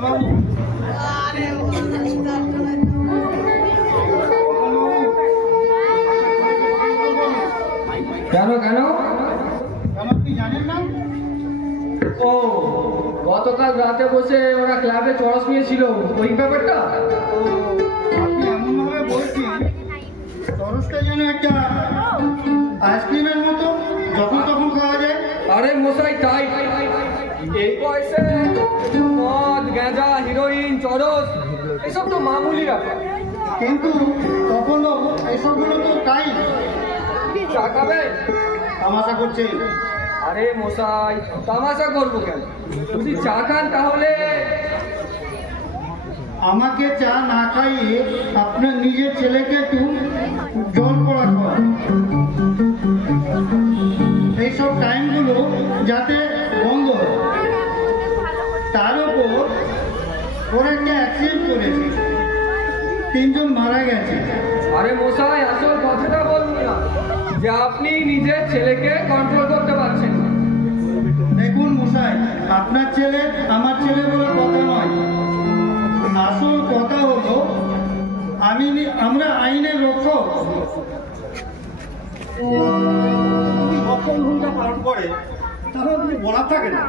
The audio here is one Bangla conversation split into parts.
কেন কেন আপনি জানেন না? ও গতকাল রাতে বসে ওরা ক্লাবে চড়স নিয়েছিল, ওই ব্যাপারটা। আপনি এমন ভাবে বলছেন তরসটা যেন একটা আইসক্রিমের মতো যখন তখন খাওয়া যায়। আরে মশাই তাই, এই বয়সে মদ গাঁজা হিরোইন চরস এসব তো মামুলি ব্যাপার। কিন্তু তখন এসবগুলো তো তাই চা খাবে? তামাশা করছে। আরে মশাই তামাশা করবো কেন, যদি চা খান তাহলে। আমাকে চা না খাইয়ে আপনার নিজের ছেলেকে একটু জল পড়া করান। এইসব টাইমগুলো যাতে বন্ধ হয়। তার উপর ওর একটা অ্যাক্সিডেন্ট করেছে, 3 জন মারা গেছে। আরে মশাই আসল কথাটা বলুন না, যে আপনি নিজের ছেলেকে কন্ট্রোল করতে পারছেন না। দেখুন মশাই, আপনার ছেলে আমার ছেলে বলে কথা নয়। আসল কথা হলো আমরা আইনের রক্ষক। ভূমিকা পালন করে তাহলে আপনি বলার থাকে না।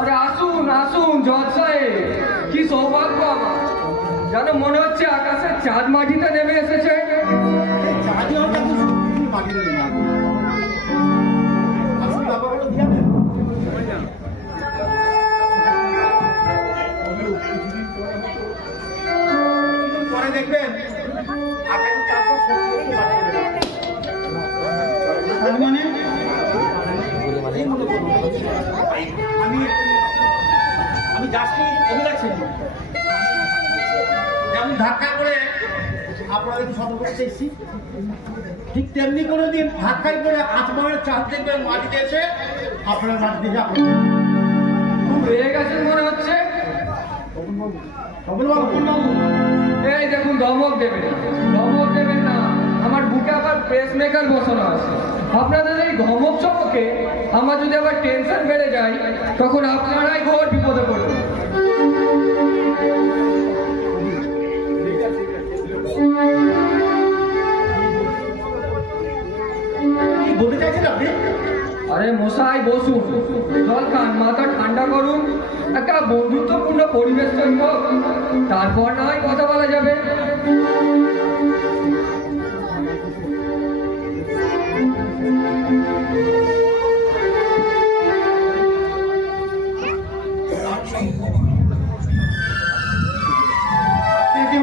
আরে আসুন আসুন জজ সাহেব, কি সৌভাগ্য আমার, যেন মনে হচ্ছে আকাশের চাঁদ মাটিতে নেমে এসেছে। চাঁদি হয়তো আপনি মাটি দেবেন না। আসল ব্যাপার হলো কি জানেন? পরে দেখবেন তার মানে আমি যাচ্ছি অভিলাষ যেমন ধাক্কা করে আপনাদের সতর্ক করতে এসেছি, ঠিক তেমনি করে দিন ধাক্কায় করে আসমানের চাঁদ দেখবেন মাটিতে এসে আপনার মাটিতে যাবেন। খুব বেড়ে গেছেন মনে হচ্ছে। এই দেখুন ধমক দেবেন, ধমক দেবেন না, আমার বুকে আবার প্রেস মেকার বসানো আছে। আপনাদের এই ধমক চমকে আমার যদি আবার টেনশন বেড়ে যায়, তখন আপনারাই ঘোর বিপদে পড়বেন। বলতে চাইছেন আপনি? আরে মশাই বসুন, জল খান, মাথা ঠান্ডা করুন, একটা বন্ধুত্বপূর্ণ পরিবেশ তৈরি হোক, তারপর না হয় কথা বলা যাবে।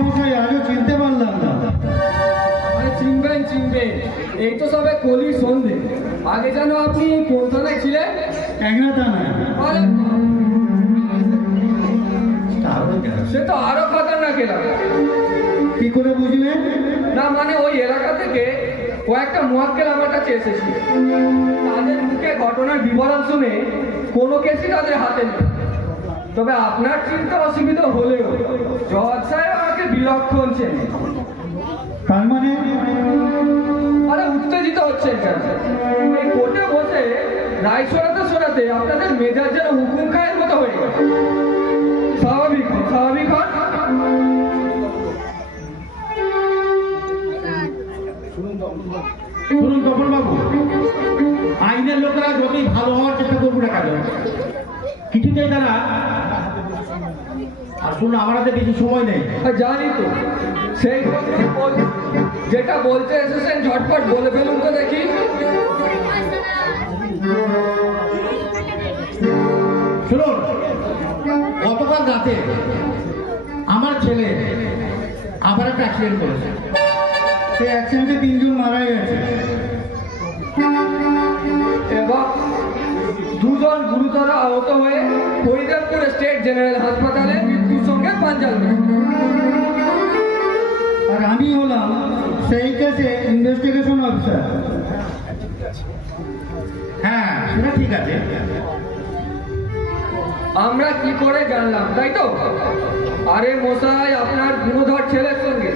মশাই আজও চিনতে পারলাম না। আরে চিনবেন চিনবেন, এই তো সবে কলির সন্ধে। আগে যেন আপনি কোন থানায় ছিলেন? একলা থানায়। আরে সে তো আরো খতরনাক এলাকা। কি করে বুঝলেন? না মানে ওই এলাকা থেকে কয়েকটা মুয়াক্কেল আমার কাছে এসেছিল। তাদের মুখে ঘটনার বিবরণ শুনে কোনো কেসই তাদের হাতে নেই। তবে আপনার চিন্তা অসুবিধা হলেও জজ সাহেব আমাকে বিলক্ষণ চেনে। তার মানে? আরে উত্তেজিত হচ্ছে কেন? এই কোর্টে বসে রায় শোনাতে শোনাতে আপনাদের মেজাজ যেন হুকুম খায়ের মতো হয়ে গেছে। স্বাভাবিক হন, স্বাভাবিক হন। শুনুন তপন বাবু, আইনের লোকেরা যতই ভালো হওয়ার চেষ্টা করবো না কেন, কিছুতেই তারা। আর শুনুন, আমার হাতে বেশি সময় নেই। জানি তো, সেই যেটা বলতে এসেছেন ঝটপট বলে ফেলুন তো দেখি। শুনুন, গতকাল রাতে আমার ছেলে আবার একটা অ্যাক্সিডেন্ট করেছে। সেই অ্যাক্সিডেন্টে 3 জন মারা গেছে এবং 2 জন গুরুতর আহত হয়ে হরিদেবপুর স্টেট জেনারেল হাসপাতালে মৃত্যুর সঙ্গে পাঞ্জা লড়েছে। আর আমি হলাম সেই কেসে ইনভেস্টিগেশন অফিসার। হ্যাঁ, সেটা ঠিক আছে। আমরা কি করে জানলাম, তাই তো? আরে মশাই, আপনার গুণধর ছেলের সঙ্গে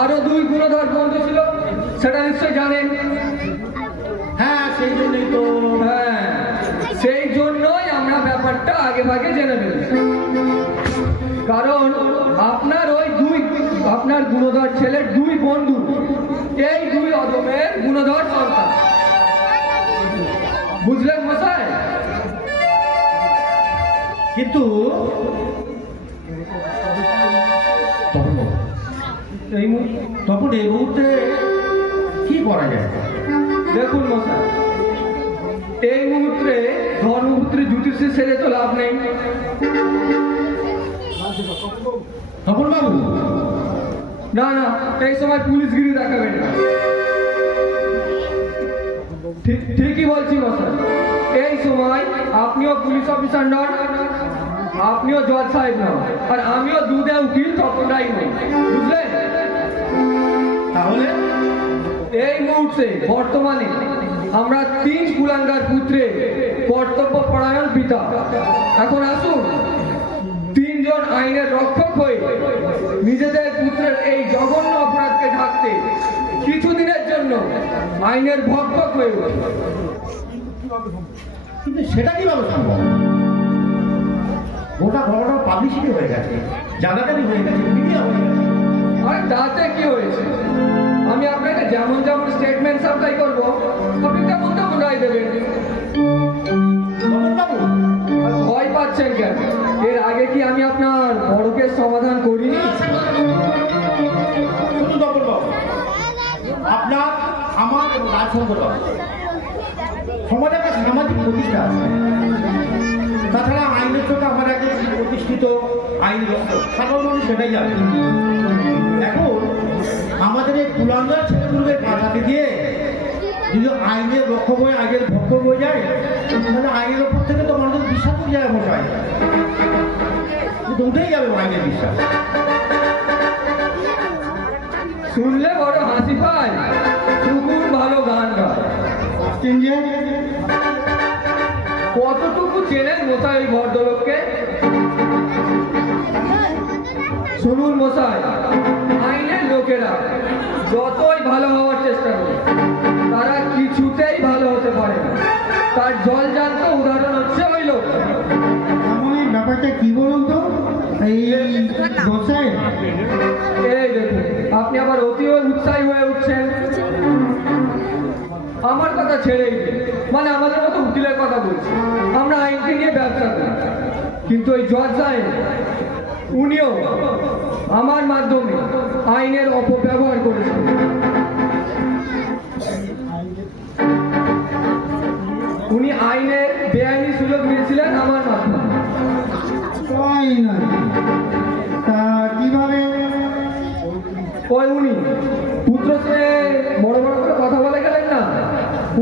আরো 2 গুণধর বন্ধু ছিল, সেটা নিশ্চয়ই জানেন। হ্যাঁ, সেই জন্যই তো। হ্যাঁ, সেই জন্যই আমরা ব্যাপারটা আগে ভাগে জেনে ফেলেছি। কারণ আপনার গুণধর ছেলের দুই বন্ধু এই দুই অদমের গুণধর সন্তান, বুঝলেন মশাই? কিন্তু তখন এই মুহূর্তে কি করা যায়? দেখুন মশাই, এই মুহূর্তে ধর্মপুত্রী জ্যোতিষী সেরে তো লাভ নেই। তপন বাবু, না না, এই সময় পুলিশগিরি দেখাবেন না। ঠিকই বলছি মশাই, এই সময় আপনিও পুলিশ অফিসার নন, আপনিও জজ সাহেব নন, আর আমিও দুধে উকিল তপনরাই নই, বুঝলেন? তাহলে এই মুহূর্তে বর্তমানে আমরা তিন কুলাঙ্গার পুত্রে কর্তব্য পরায়ণ পিতা। এখন আসুন, তিনজন আইনের রক্ষক হয়ে নিজেদের পুত্রের এই জঘন্য অপরাধকে ঢাকতে কিছুদিনের জন্য আইনের ভক্ষক হয়ে উঠি। কিন্তু সেটা কিভাবে সম্ভব? গোটা খবরটা পাবলিসিটি হয়ে গেছে, জানাজানি হয়ে গেছে, মিডিয়া হয়ে গেছে। আর তাতে কি হয়েছে? আমি আপনাকে যেমন যেমন স্টেটমেন্ট সাপ্লাই করবো, আপনি তেমন তেমন রায় দেবেন। তপন বাবু, আর ভয় পাচ্ছেন কেন? এর আগে কি আমি আপনার বড়কের সমাধান করিনি? শুনুন তপন বাবু, আপনার, আমার এবং রাজশঙ্কর বাবু সমাজে একটা সামাজিক প্রতিষ্ঠা আছে। তাছাড়া আইনের জন্য আমার একজন প্রতিষ্ঠিত আইন রক্ষক, সাধারণ মানুষ সেটাই জানে। এখন আমাদের এই কুলাঙ্গার ছেলেগুলোকে কাটাতে দিয়ে যদি আইনের রক্ষক হয়ে আইনের ভক্ষক হয়ে যায়, তাহলে আইনের ওপর থেকে তো মানুষের বিশ্বাস উঠে যায় মশাই, কিন্তু উঠেই যাবে আইনের বিশ্বাস। শুনলে বড় হাসি পায়, কুকুর ভালো গান গায়। কতটুকু চেনেন মশাই ওই ভদ্রলোককে? শুনুন মশাই, আইনের লোকেরা যতই ভালো হওয়ার চেষ্টা করে তারা কিছুতেই ভালো হতে পারে না। তার জলজান্ত উদাহরণ হচ্ছে ওই লোক। আমি ব্যাপারটা কি বলুন তো, এই দোষায় এই দেখুন, আপনি আবার অতি উৎসাহী হয়ে উঠছেন। আমার কথা ছেড়েই দিন, মানে আমাদের মতো উকিলের কথা বলছি। আমরা আইনকে নিয়ে ব্যবসা করি, কিন্তু ওই জজ সাহেব উনিও আমার মাধ্যমে আইনের অপব্যবহার করেছেন। উনি আইনের বেআইনি সুযোগ নিয়েছিলেন আমার মাধ্যমে। তাই না? তা কিভাবে? ওই উনি পুত্র স্নেহে বড় বড় করে কথা বলে গেলেন না,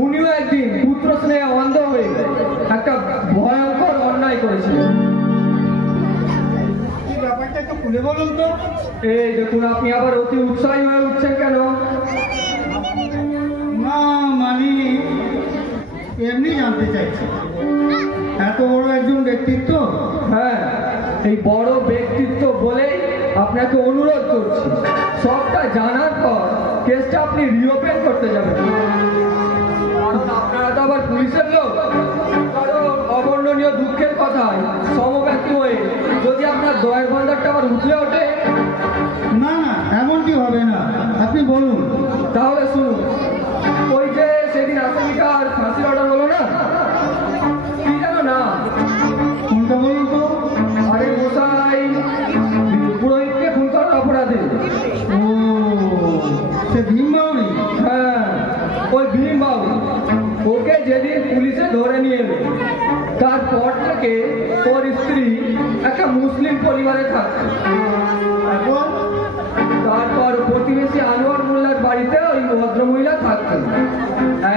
উনিও একদিন পুত্র স্নেহে অন্ধ হয়ে একটা ভয়ঙ্কর অন্যায় করেছিলেন। এই ব্যাপারটা একটু খুলে বলুন তো। এই দেখুন, আপনি আবার অতি উৎসাহী হয়ে উঠছেন কেন? না মানে এমনি জানতে চাইছি, এত বড় একজন ব্যক্তিত্ব। হ্যাঁ, এই বড় ব্যক্তিত্ব বলে আপনাকে অনুরোধ করছি, সবটা জানার পর কেসটা আপনি রিওপেন করতে যাবেন। কারণ আপনারা তো আবার পুলিশের লোক। কারণ অবর্ণনীয় দুঃখের কথায় সমব্যক্তি হয়ে যদি আপনার দয়ের ভান্ডারটা আবার উঠলে ওঠে। না না, এমনটি হবে না, আপনি বলুন। তাহলে শুনুন, ওই যে সেদিন আসামিটার ফাঁসির অর্ডার হলো না, কি জানো না? কোনটা বলুন তো? আরে মশাই, পুরোহিতকে খুন করার অপরাধে। ও, সে ভীমবাউরি। হ্যাঁ, ওই ভীম বাবু, ওকে যেদিন পুলিশে ধরে নিয়ে এলো, তারপর থেকে ওর স্ত্রী একটা মুসলিম পরিবারে থাকতো। এখন তারপর প্রতিবেশী আনোয়ার মোল্লার বাড়িতে ওই ভদ্রমহিলা থাকতেন।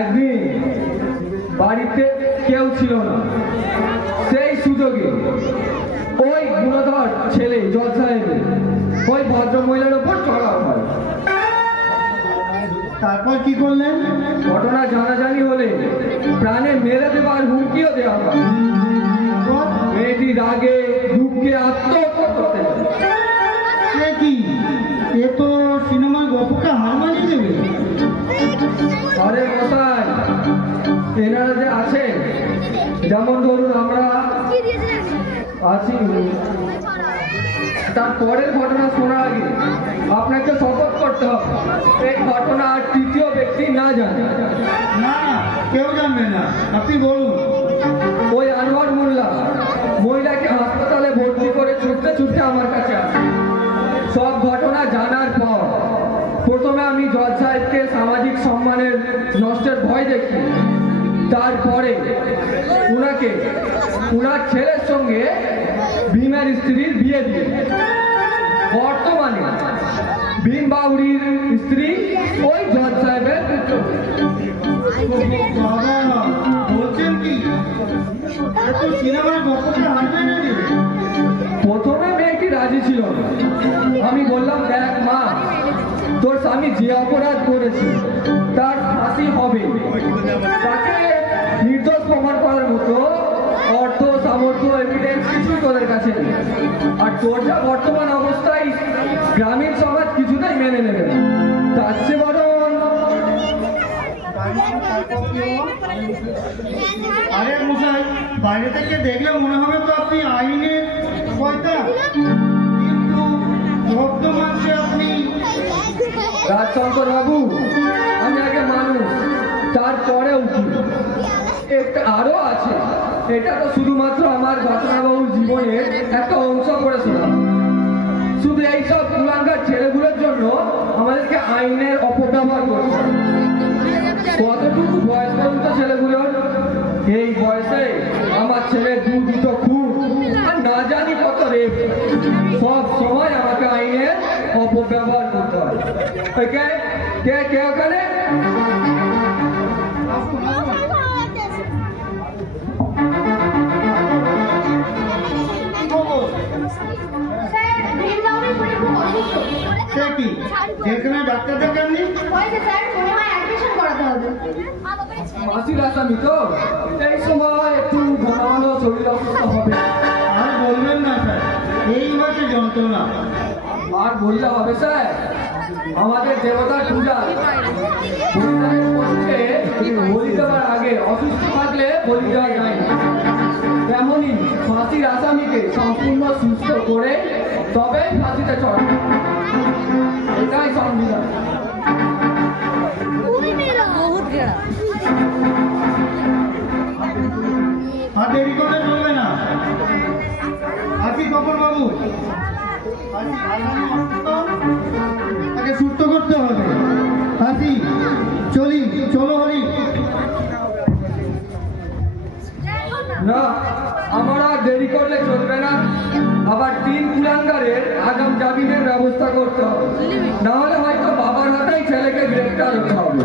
একদিন বাড়িতে কেউ ছিল না, সেই সুযোগে ওই গুণধর ছেলে জজ সাহেবের ওই ভদ্রমহিলার ওপর চড়াও হয়। তারপর কি করলেন? ঘটনা জানাজানি হলে প্রাণে মেরে দেবার হুমকিও দেওয়া হয়। তারপর? মেয়েটি রাগে দুঃখে আত্মহত্যা করতে লাগে। সে কি, এ তো সিনেমার গল্পকে হার মানিয়ে দেবে। আরে মশাই, এনারা যে আছেন, যেমন ধরুন আমরা আছি, তার পরের ঘটনা শোনার আগে আপনাকে শপথ করতে হবে এই ঘটনা আর তৃতীয় ব্যক্তি না জানে। না না, কেউ জানবে না, আপনি বলুন। ওই আনোয়ার মোল্লা মহিলাকে হাসপাতালে ভর্তি করে ছুটতে ছুটতে আমার কাছে আসে। সব ঘটনা জানার পর প্রথমে আমি জজ সাহেবকে সামাজিক সম্মানের নষ্টের ভয় দেখি, তারপরে উনাকে উনার ছেলের সঙ্গে ভীমের স্ত্রীর বিয়ে দিয়ে বর্তমানে ভীম বাউরির স্ত্রী ওই জজ সাহেবের পুত্র। বাবা, বলছেন কি? এত সিনেমার গল্পটা হারবে না রে? প্রথমে মেয়েটি রাজি ছিল না। আমি বললাম, দেখ মা, তোর স্বামী যে অপরাধ করেছে তার ফাঁসি হবে। তাকে নির্দোষ প্রমাণ করার মতো অর্থ সামর্থ্য এভিডেন্স কিছুই তোদের কাছে নেই। আর তোর যা বর্তমান অবস্থায় গ্রামীণ সমাজ কিছুতেই মেনে নেবে না। তার চেয়ে বরং আরে মশাই, বাইরে থেকে দেখলে মনে হবে তো আপনি আইনের পয়তা, কিন্তু বর্তমানে আপনি রাজশঙ্কর বাবু, আমি আগে মানুষ, তারপরে উকিল। একটা আরো আছে, এটা তো শুধুমাত্র আমার ঘটনাবাবুর জীবনের একটা অংশ করেছিলাম। শুধু এইসব কুলাঙ্গার ছেলেগুলোর জন্য আমাদেরকে আইনের অপব্যবহার করতে হয়। কতটুকু বয়স পর্যন্ত ছেলেগুলোর? এই বয়সে আমার ছেলে দুটো খুন আর না জানি কত রেপ। সব সময় আমাকে আইনের অপব্যবহার করতে হয়। কে কে কে ওখানে? সে কি যেখানে ডাক্তার দেখাননি? মাসির আসামি তো, এই সময় একটু ঘন ঘন শরীর অসুস্থ হবে। আর বলবেন না স্যার, এই হচ্ছে যন্ত্রণা। আর বললে হবে স্যার, আমাদের দেবতার পূজা, বলিদানের পশুকে বলি দেওয়ার আগে অসুস্থ থাকলে বলি দেওয়া যায় না। তেমনই ফাঁসির আসামিকে সম্পূর্ণ সুস্থ করে তবে ফাঁসিতে চড়ে, এটাই সংবিধান। আর দেরি করলে চলবে না। আসি কখন বাবু, তাকে সুস্থ করতে হবে। আসি, চলি, চলো হরি। না, আমার আর দেরি করলে চলবে না। আবার 3 কুলাঙ্গারের আগাম জামিনের ব্যবস্থা করতে হবে, না হলে হয়তো বাবার হাতেই ছেলেকে গ্রেফতার হতে হবে।